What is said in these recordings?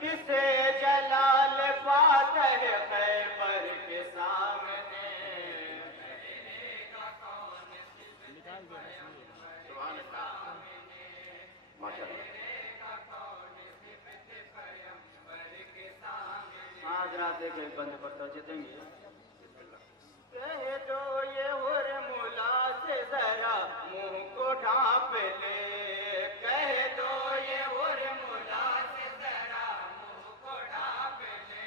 کسے جلال پاتا ہے خیبر کے سامنے. حضرات دیکھیں بند پر توجہ دیں گے. کہہ دو یہ ہر مولا سے ذرا منہ کو ڈھانپ لے. کہہ دو یہ ہر مولا سے ذرا منہ کو ڈھانپ لے.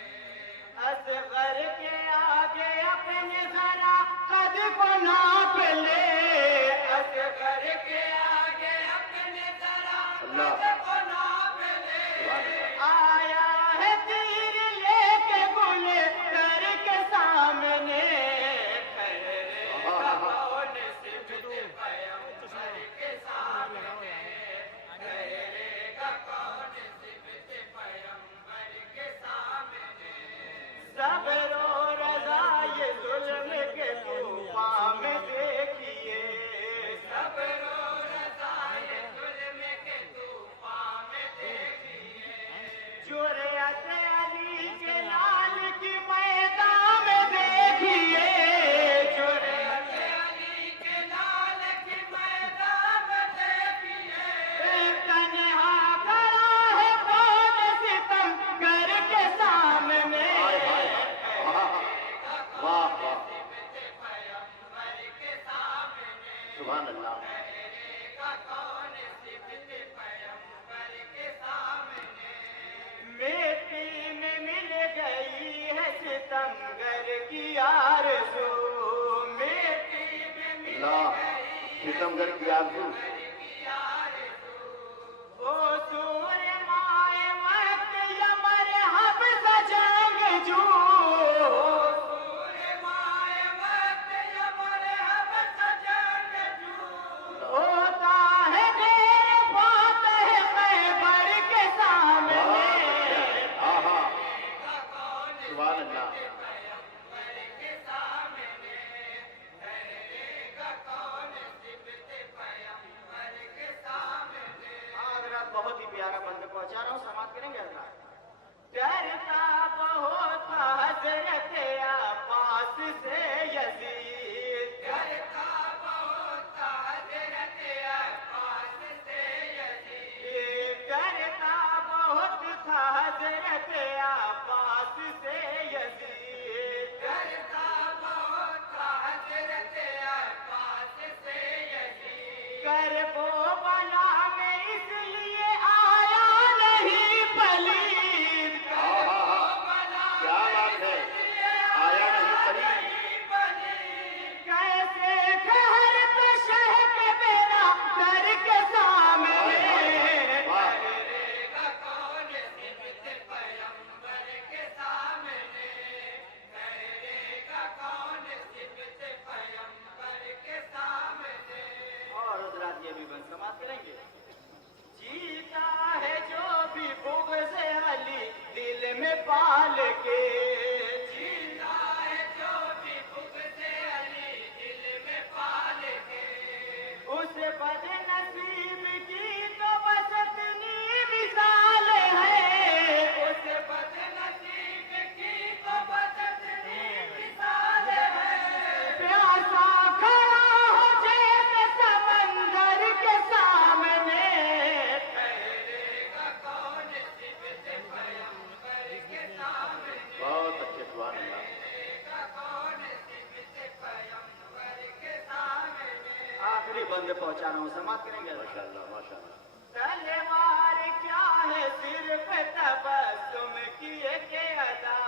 اصغر کے آگے اپنے ذرا قد کو ناپ لے. اصغر کے آگے اپنے ذرا قد کو ناپ لے. آیا ہے تیر لے کے گلے کر کے سامنے. صبر و رضا یہ ظلم کے طوفان میں دیکھیے. صبر و رضا یہ ظلم کے طوفان میں دیکھیے. جرأت علی کے لال کی میدان میں دیکھیے. جرأت علی کے لال کی میدان میں دیکھیے. تنہا کھڑا ہے کون ستم گر کے سامنے. سبحان اللہ. مٹی میں مل گئی ہے ستمگر کی آرزو. مٹی میں مل گئی ستمگر کی آرزو. او سور مائے وقت یا مرحب سا جنگ جو. سور مائے وقت یا مرحب سا جنگ جو. ہوتا ہے میرے فاتح خیبر کے سامنے. سبحان اللہ. حضرات بہت ہی پیارا بند پہنچا رہا ہوں, سماعت کریں گے حضرات. ڈرتا بہت حضرت عباس سے یزید. ڈرتا بہت حضرت عباس سے یزید. ڈرتا بہت تھا حضرت عباس سے یزید. ڈرتا بہت تھا حضرت عباس سے یزید. کربو بلا میں اس لیے آیا نہیں پلید. کربو بلا کیا بات ہے, آیا نہیں پلید. کیسے ٹھہر تو شہ کے بینا در کے سامنے. ٹھہرے گا کون صفت پیغمبر کے سامنے. ٹھہرے گا کون صفت پیغمبر کے سامنے. اور حضرات یہ بھی بند سماعت کریں گے. جیتا ہے جو بھی بغض علی دل میں پال کے. جیتا ہے جو بھی بغض علی دل میں پال کے. اس بد نصیب کی تو بس اتنی مثال ہے. اس بد نصیب کی تو بس اتنی مثال ہے. پیاسا کھڑا ہو جیسے سمندر کے سامنے. ٹھہرے گا کون صفت پیغمبر کے سامنے. بہت اچھے. سبحان اللہ. ٹھہرے گا کون صفت پیغمبر کے سامنے. آخری بند پہنچا رہا ہوں, سماعت کریں گے. ماشاء اللہ ماشاء اللہ. تلوار کیا ہے صرف تبسم کی ایک ادا.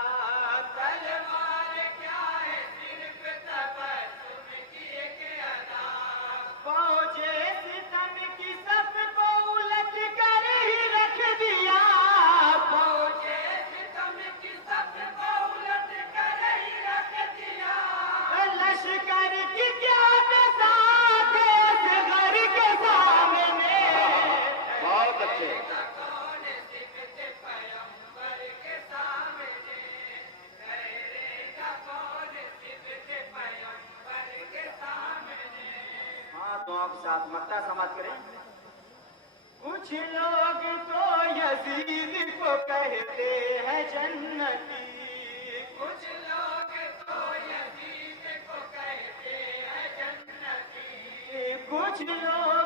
تلوار کیا ہے صرف تبسم کی ایک ادا. فوجے ستم کی صف کو الٹ کر ہی رکھ دیا. فوجے ستم کی صف کو الٹ کر ہی رکھ دیا. لشکر کی کیا بساط ہے اصغر کے سامنے. بہت اچھے. کون صفت پیغمبر کے سامنے. ٹھہرے گا کون صفت پیغمبر کے سامنے. ہاں تو آپ ساتھ مکتا سماعت کریں. کچھ لوگ تو یزید کو کہتے ہیں جنتی، کچھ لوگ تو یزید کو کہتے ہیں جنتی، کچھ لوگ